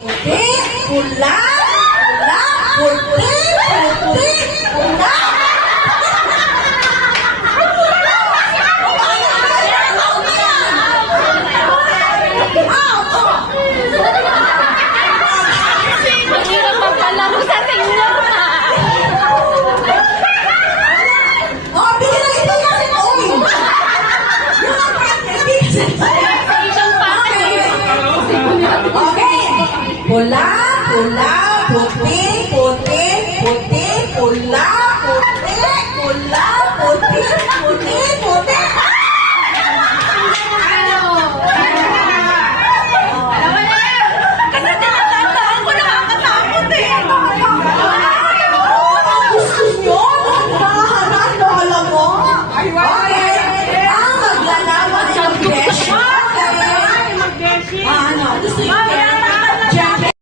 Puti, pula, pula, puti, puti, pula. Mahirap magpalaro sa tingnan na. Oh, bigyan ito kasi oy. Isang pake. Okay. Pula, pula, puti, puti.